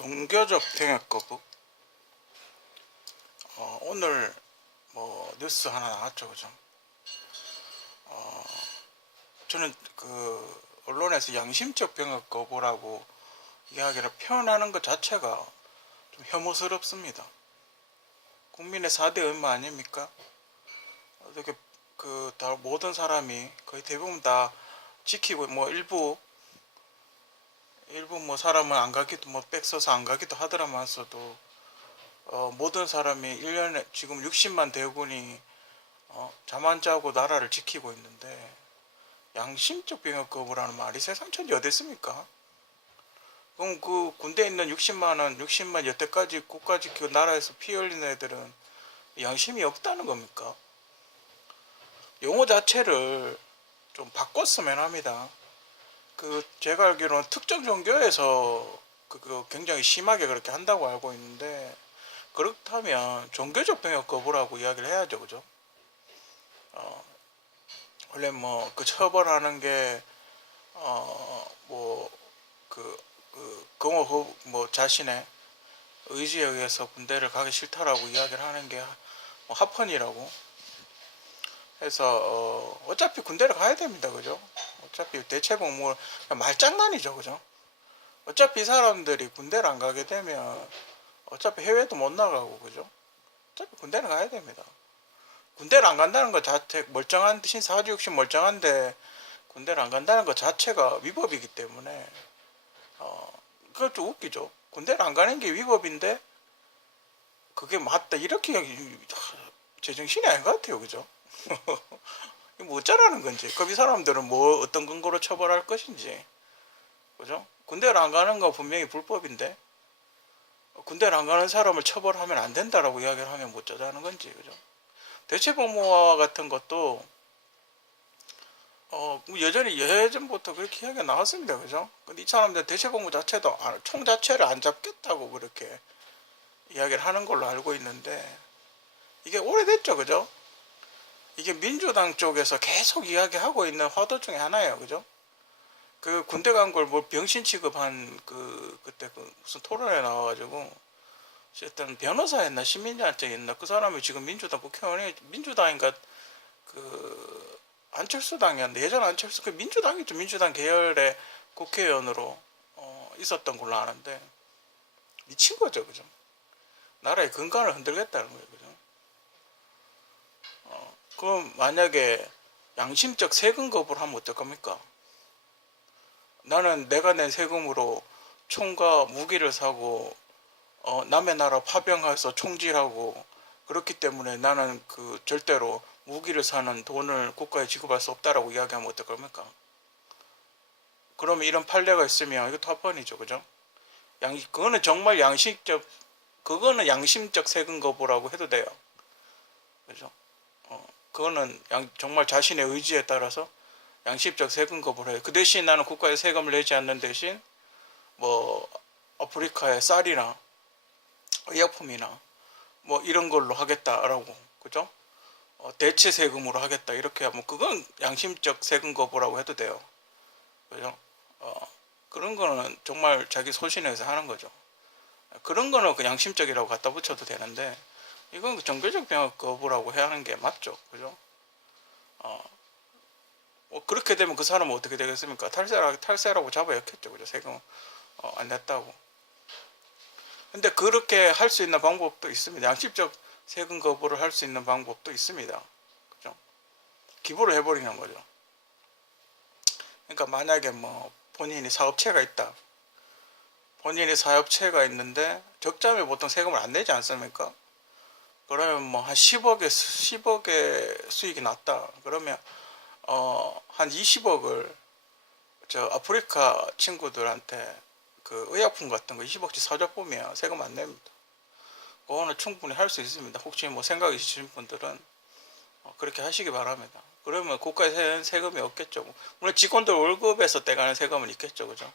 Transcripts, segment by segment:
종교적 병역 거부. 오늘 뉴스 하나 나왔죠, 그죠? 저는 언론에서 양심적 병역 거부라고 이야기를 표현하는 것 자체가 좀 혐오스럽습니다. 국민의 4대 의무 아닙니까? 어떻게 다 모든 사람이 거의 대부분 다 지키고 일부 사람은 안 가기도 빽서서 안 가기도 하더라면서도 모든 사람이 1년에 지금 60만 대군이 잠 안 자고 나라를 지키고 있는데 양심적 병역 거부라는 말이 세상 천지 어디 있습니까? 그럼 그 군대에 있는 60만 여태까지 국가 지키고 나라에서 피 흘리는 애들은 양심이 없다는 겁니까? 용어 자체를 좀 바꿨으면 합니다. 제가 알기로는 특정 종교에서 굉장히 심하게 그렇게 한다고 알고 있는데, 그렇다면 종교적 병역 거부라고 이야기를 해야죠, 그죠? 원래 처벌하는 게 자신의 의지에 의해서 군대를 가기 싫다라고 이야기를 하는 게 합헌이라고 해서 어차피 군대를 가야 됩니다, 그죠? 어차피 대체복무 말장난이죠, 그죠? 어차피 이 사람들이 군대를 안 가게 되면 어차피 해외도 못 나가고, 그죠? 어차피 군대는 가야 됩니다. 군대를 안 간다는 것 자체, 멀쩡한 신사주 육신 멀쩡한데 군대를 안 간다는 것 자체가 위법이기 때문에 그것 좀 웃기죠. 군대를 안 가는 게 위법인데 그게 맞다 이렇게 제정신이 아닌 것 같아요, 그죠? 뭐 어쩌라는 건지, 그럼 이 사람들은 어떤 근거로 처벌할 것인지, 그죠? 군대를 안 가는 거 분명히 불법인데 군대를 안 가는 사람을 처벌하면 안 된다라고 이야기를 하면 뭐 어쩌자는 건지, 그죠? 대체복무와 같은 것도 여전히 예전부터 그렇게 이야기가 나왔습니다, 그죠? 근데 이 사람들 대체복무 자체도 총 자체를 안 잡겠다고 그렇게 이야기를 하는 걸로 알고 있는데, 이게 오래됐죠, 그죠? 이게 민주당 쪽에서 계속 이야기하고 있는 화두 중에 하나예요, 그죠? 군대 간 걸 병신 취급한 그때 무슨 토론에 나와가지고 어쨌든 변호사였나 시민단체였나 그 사람이 지금 민주당 국회의원이 민주당인가 안철수당이었는데, 예전 안철수 민주당이죠, 민주당 계열의 국회의원으로 있었던 걸로 아는데 미친 거죠, 그죠? 나라의 근간을 흔들겠다는 거예요, 그죠? 그럼 만약에 양심적 세금 거부를 하면 어떨 겁니까? 나는 내가 낸 세금으로 총과 무기를 사고 남의 나라 파병해서 총질하고 그렇기 때문에 나는 절대로 무기를 사는 돈을 국가에 지급할 수 없다라고 이야기하면 어떨 겁니까? 그러면 이런 판례가 있으면 이것도 합헌이죠, 그죠? 그거는 양심적 세금 거부라고 해도 돼요, 그죠? 그거는 정말 자신의 의지에 따라서 양심적 세금 거부를 해요. 그 대신 나는 국가에 세금을 내지 않는 대신 아프리카의 쌀이나 의약품이나 이런 걸로 하겠다라고, 그죠? 대체 세금으로 하겠다 이렇게 하면 그건 양심적 세금 거부라고 해도 돼요, 그죠? 그런 거는 정말 자기 소신에서 하는 거죠. 그런 거는 양심적이라고 갖다 붙여도 되는데 이건 종교적 병역 거부라고 해야 하는 게 맞죠, 그죠? 그렇게 되면 그 사람은 어떻게 되겠습니까? 탈세라고 잡아야겠죠, 그죠? 세금 안 냈다고. 근데 그렇게 할 수 있는 방법도 있습니다. 양심적 세금 거부를 할 수 있는 방법도 있습니다, 그죠? 기부를 해버리는 거죠. 그러니까 만약에 본인이 사업체가 있다. 본인이 사업체가 있는데 적자면 보통 세금을 안 내지 않습니까? 그러면 한 10억의 수익이 났다. 그러면 한 20억을 아프리카 친구들한테 의약품 같은 거 20억씩 사줘 보면 세금 안 냅니다. 그거는 충분히 할 수 있습니다. 혹시 생각 있으신 분들은 그렇게 하시기 바랍니다. 그러면 국가에 세금이 없겠죠. 물론 직원들 월급에서 떼가는 세금은 있겠죠, 그죠?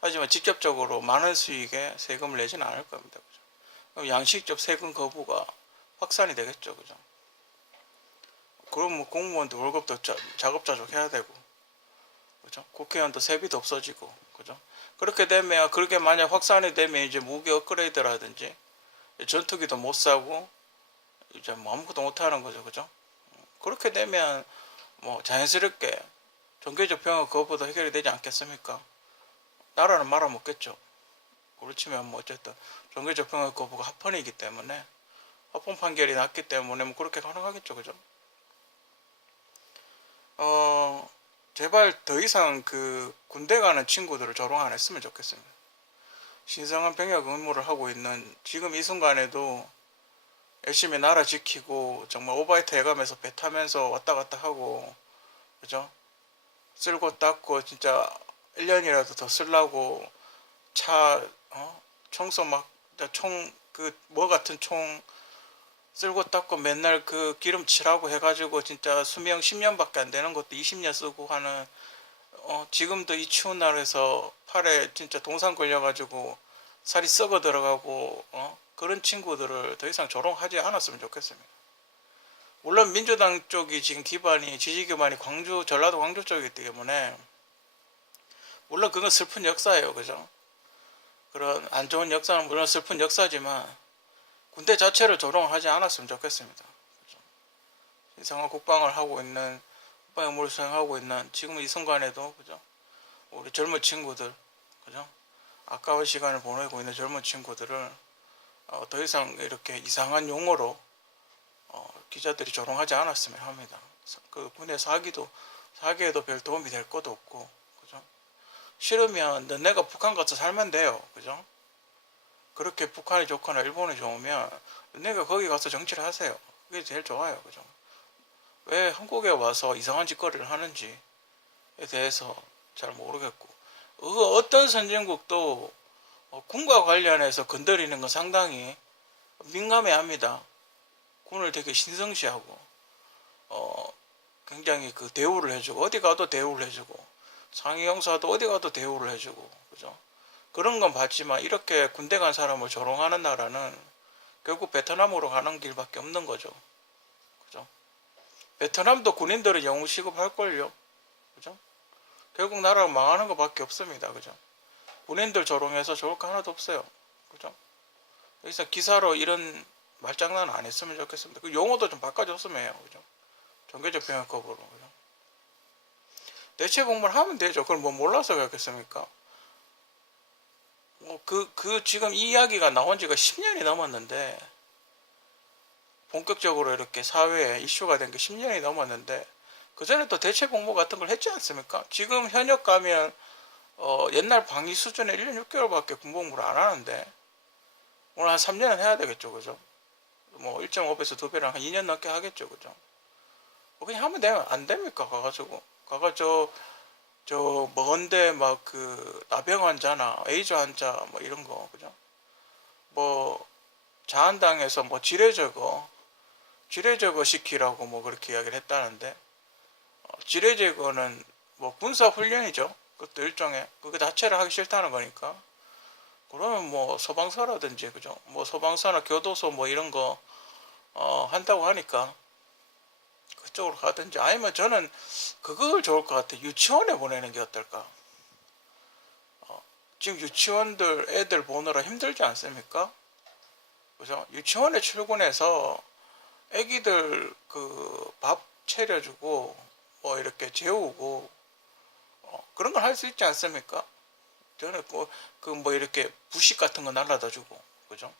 하지만 직접적으로 많은 수익에 세금을 내지는 않을 겁니다, 그죠? 그럼 양식적 세금 거부가 확산이 되겠죠, 그죠? 그럼 공무원도 월급도 자급자족 해야 되고, 그죠? 국회의원도 세비도 없어지고, 그죠? 그렇게 되면, 그렇게 만약 확산이 되면 이제 무기 업그레이드라든지 전투기도 못 사고 이제 뭐 아무것도 못 하는 거죠. 그죠? 그렇게 되면 뭐 자연스럽게 종교적 병역 그것보다 해결이 되지 않겠습니까? 나라는 말아먹겠죠. 그렇지만 뭐 어쨌든 종교적 병역 거부가 합헌이기 때문에, 합헌 판결이 났기 때문에 뭐 그렇게 가능하겠죠. 그죠? 제발 더 이상 그 군대 가는 친구들을 조롱 안 했으면 좋겠습니다. 신성한 병역 의무를 하고 있는 지금 이 순간에도 열심히 나라 지키고 정말 오바이트 해가면서 배 타면서 왔다 갔다 하고, 그죠? 쓸고 닦고 진짜 1년이라도 더 쓰려고 차, 청소 막, 그 뭐 같은 총 쓸고 닦고 맨날 그 기름 칠하고 해가지고 진짜 수명 10년밖에 안 되는 것도 20년 쓰고 하는, 지금도 이 추운 날에서 팔에 진짜 동상 걸려가지고 살이 썩어 들어가고, 그런 친구들을 더 이상 조롱하지 않았으면 좋겠습니다. 물론 민주당 쪽이 지금 지지 기반이 전라도 광주 쪽이기 때문에, 물론 그건 슬픈 역사예요. 그죠? 그런 안 좋은 역사는 물론 슬픈 역사지만, 군대 자체를 조롱하지 않았으면 좋겠습니다. 그죠? 이상한 국방을 하고 있는, 국방 의무를 수행하고 있는 지금 이 순간에도, 그죠? 우리 젊은 친구들, 그죠? 아까운 시간을 보내고 있는 젊은 친구들을 더 이상 이렇게 이상한 용어로 기자들이 조롱하지 않았으면 합니다. 그 군대 사기에도 별 도움이 될 것도 없고, 그죠? 싫으면 너네가 북한 가서 살면 돼요. 그죠? 그렇게 북한이 좋거나 일본이 좋으면 너네가 거기 가서 정치를 하세요. 그게 제일 좋아요. 그죠? 왜 한국에 와서 이상한 짓거리를 하는지에 대해서 잘 모르겠고, 어떤 선진국도 군과 관련해서 건드리는 건 상당히 민감해합니다. 군을 되게 신성시하고, 굉장히 그 대우를 해주고, 어디 가도 대우를 해주고, 상위 형사도 어디 가도 대우를 해주고, 그죠? 그런 건 봤지만 이렇게 군대 간 사람을 조롱하는 나라는 결국 베트남으로 가는 길밖에 없는 거죠. 그죠? 베트남도 군인들은 영웅 취급할걸요. 그죠? 결국 나라가 망하는 것밖에 없습니다. 그죠? 군인들 조롱해서 좋을 거 하나도 없어요. 그죠? 그래서 기사로 이런 말장난 안 했으면 좋겠습니다. 그 용어도 좀 바꿔줬으면 해요. 그죠? 종교적 병역법으로. 그죠? 대체 공부를 하면 되죠. 그걸 뭐 몰라서 그렇겠습니까? 지금 이 이야기가 나온 지가 10년이 넘었는데, 본격적으로 이렇게 사회에 이슈가 된 게 10년이 넘었는데, 그전에 또 대체 공모 같은 걸 했지 않습니까? 지금 현역 가면, 옛날 방위 수준의 1년 6개월밖에 군복무를 안 하는데, 오늘 한 3년은 해야 되겠죠. 그죠? 뭐 1.5배에서 2배랑 한 2년 넘게 하겠죠. 그죠? 그냥 하면 되면 안 됩니까? 저 먼데 막 그 나병 환자나 에이즈 환자 뭐 이런 거, 그죠? 뭐 자한당에서 뭐 지뢰 제거 시키라고 뭐 그렇게 이야기를 했다는데, 지뢰 제거는 뭐 군사 훈련이죠. 그것도 일종의 그거 자체를 하기 싫다는 거니까. 그러면 뭐 소방서라든지, 그죠? 뭐 소방서나 교도소 뭐 이런 거 한다고 하니까 그쪽으로 가든지, 아니면 저는 그걸 좋을 것 같아요. 유치원에 보내는 게 어떨까? 지금 유치원들 애들 보느라 힘들지 않습니까? 그죠? 유치원에 출근해서 애기들 그 밥 차려주고 뭐 이렇게 재우고, 그런 걸 할 수 있지 않습니까? 저는 그 뭐 이렇게 부식 같은 거 날라다 주고, 그죠?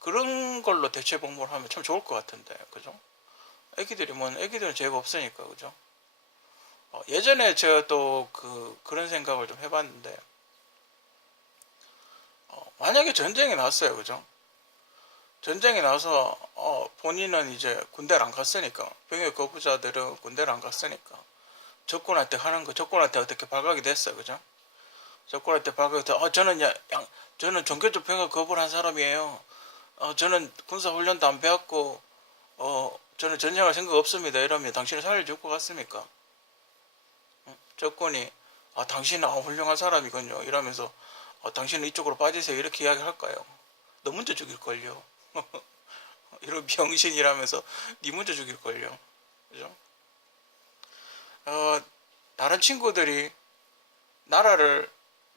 그런 걸로 대체 복무를 하면 참 좋을 것 같은데, 그죠? 애기들은 죄가 없으니까, 그죠? 예전에 제가 또 그런 생각을 좀 해봤는데, 만약에 전쟁이 났어요. 그죠? 전쟁이 나서, 본인은 이제 군대를 안 갔으니까, 병역 거부자들은 군대를 안 갔으니까, 적군한테 어떻게 발각이 됐어요. 그죠? 적군한테 발각이 돼, 저는 종교적 병역 거부를 한 사람이에요. 저는 군사훈련도 안 배웠고, 저는 전쟁할 생각 없습니다. 이러면 당신은 살려줄 것 같습니까? 적군이, 당신은 훌륭한 사람이군요. 이러면서, 당신은 이쪽으로 빠지세요. 이렇게 이야기할까요? 너 먼저 죽일걸요. 이런 병신이라면서 니 먼저 죽일걸요. 그죠? 다른 친구들이 나라를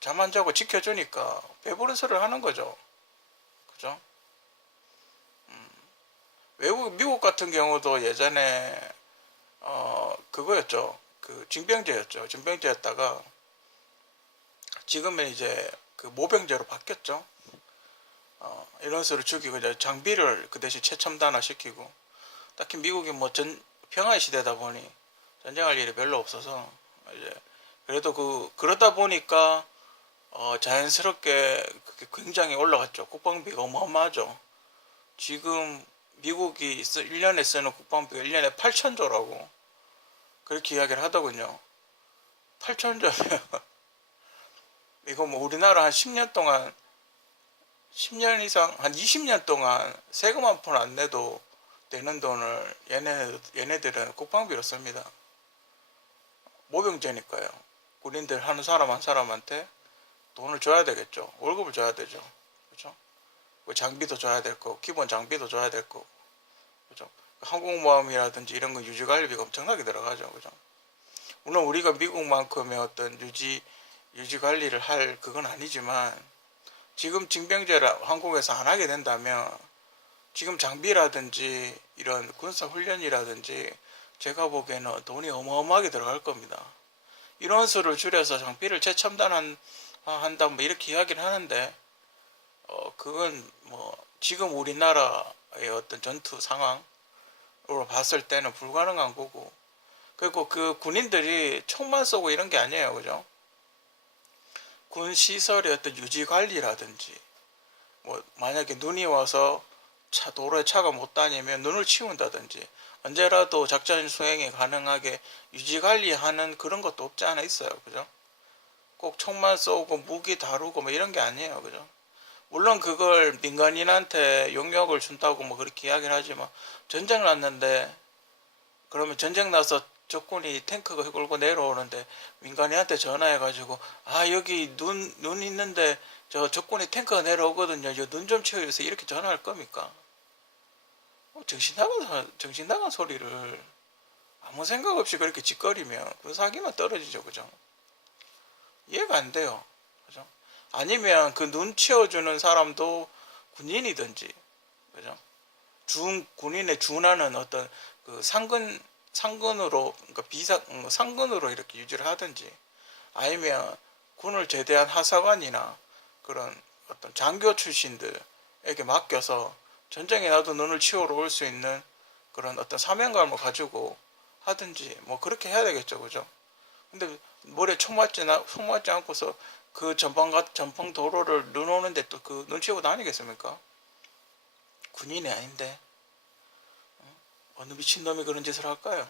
잠 안 자고 지켜주니까 배부른 소리를 하는 거죠. 그죠? 외국 미국 같은 경우도 예전에 그거였죠. 그 징병제였죠. 징병제였다가 지금은 이제 그 모병제로 바뀌었죠. 인원수를 죽이고 이제 장비를 그 대신 최첨단화 시키고, 딱히 미국이 뭐 평화의 시대다 보니 전쟁할 일이 별로 없어서 이제 그래도 그러다 보니까 자연스럽게 그게 굉장히 올라갔죠. 국방비가 어마어마하죠. 지금 미국이 1년에 쓰는 국방비가 1년에 8천조라고 그렇게 이야기를 하더군요. 8천조면 이거 뭐 우리나라 한 10년 동안 10년 이상 한 20년 동안 세금 한 푼 안 내도 되는 돈을 얘네들은 국방비로 씁니다. 모병제니까요. 군인들 하는 사람 한 사람한테 돈을 줘야 되겠죠. 월급을 줘야 되죠. 그렇죠? 장비도 줘야 될 거고, 기본 장비도 줘야 될 거고, 그죠? 항공모함이라든지 이런 거 유지관리비가 엄청나게 들어가죠. 그죠? 물론 우리가 미국만큼의 어떤 유지 관리를 할 그건 아니지만, 지금 징병제를 한국에서 안 하게 된다면 지금 장비라든지 이런 군사 훈련이라든지 제가 보기에는 돈이 어마어마하게 들어갈 겁니다. 인원수를 줄여서 장비를 한다 뭐 이렇게 이야기를 하는데 그건 뭐 지금 우리나라의 어떤 전투 상황으로 봤을 때는 불가능한 거고, 그리고 그 군인들이 총만 쏘고 이런 게 아니에요. 그죠? 군 시설의 어떤 유지 관리라든지, 뭐 만약에 눈이 와서 도로에 차가 못 다니면 눈을 치운다든지, 언제라도 작전 수행이 가능하게 유지 관리하는 그런 것도 없지 않아 있어요. 그죠? 꼭 총만 쏘고 무기 다루고 뭐 이런 게 아니에요. 그죠? 물론 그걸 민간인한테 용역을 준다고 뭐 그렇게 이야기를 하지만, 전쟁 났는데 그러면 전쟁 나서 적군이 탱크가 끌고 내려오는데 민간인한테 전화해가지고 여기 눈 있는데 저 적군이 탱크가 내려오거든요. 눈 좀 치워주세요. 이렇게 전화할 겁니까? 정신 나간 소리를 아무 생각 없이 그렇게 짓거리면 그 사기만 떨어지죠. 그죠? 이해가 안 돼요. 그죠? 아니면 그 눈 치워주는 사람도 군인이든지, 그죠? 군인에 준하는 어떤 그 상근으로, 그러니까 상근으로 이렇게 유지를 하든지, 아니면 군을 제대한 하사관이나 그런 어떤 장교 출신들에게 맡겨서 전쟁에 나도 눈을 치우러 올 수 있는 그런 어떤 사명감을 가지고 하든지 뭐 그렇게 해야 되겠죠. 그죠? 근데 머리에 총 맞지 않고서 그 전방 도로를 눈 오는데 또 그 눈 치우고 다니겠습니까? 군인이 아닌데 어느 미친놈이 그런 짓을 할까요?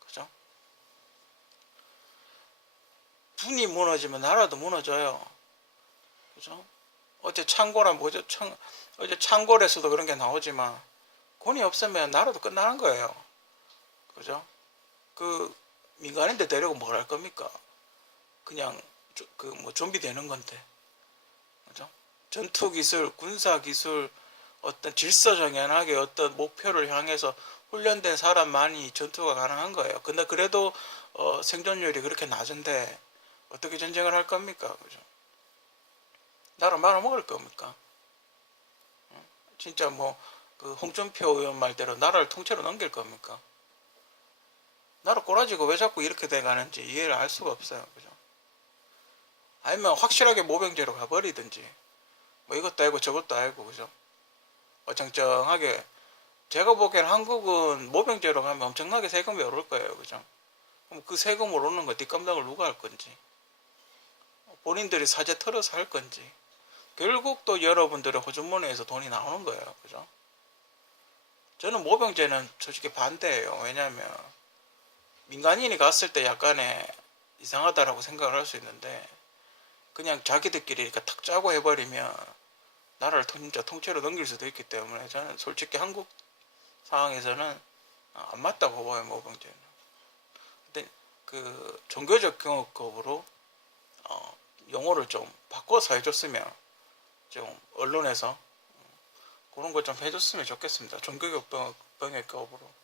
그죠? 군이 무너지면 나라도 무너져요. 그죠? 어제 어제 창궐에서도 그런 게 나오지만, 군이 없으면 나라도 끝나는 거예요. 그죠? 그 민간인들 데리고 뭘 할 겁니까? 그냥 그 뭐 좀비 되는 건데. 그죠? 전투 기술, 군사 기술, 어떤 질서정연하게 어떤 목표를 향해서 훈련된 사람만이 전투가 가능한 거예요. 근데 그래도 생존율이 그렇게 낮은데 어떻게 전쟁을 할 겁니까? 그죠? 나라 말아먹을 겁니까? 진짜 뭐 그 홍준표 의원 말대로 나라를 통째로 넘길 겁니까? 나라 꼬라지고 왜 자꾸 이렇게 돼가는지 이해를 할 수가 없어요. 그죠? 아니면 확실하게 모병제로 가버리든지, 뭐 이것도 아니고 저것도 아니고, 그죠? 어정쩡하게. 제가 보기엔 한국은 모병제로 가면 엄청나게 세금이 오를 거예요. 그죠? 그럼 그 세금 오르는 거 뒷감당을 누가 할 건지, 본인들이 사재 털어서 할 건지, 결국 또 여러분들의 호주머니에서 돈이 나오는 거예요. 그죠? 저는 모병제는 솔직히 반대예요. 왜냐하면 민간인이 갔을 때 약간의 이상하다라고 생각을 할 수 있는데, 그냥 자기들끼리 이렇게 탁 짜고 해버리면 나라를 진짜 통째로 넘길 수도 있기 때문에 저는 솔직히 한국 상황에서는 안 맞다고 봐요, 모병제는. 근데 그 종교적 경업법으로 용어를 좀 바꿔서 해줬으면, 좀 언론에서 그런 거 좀 해줬으면 좋겠습니다. 종교적 병역법으로.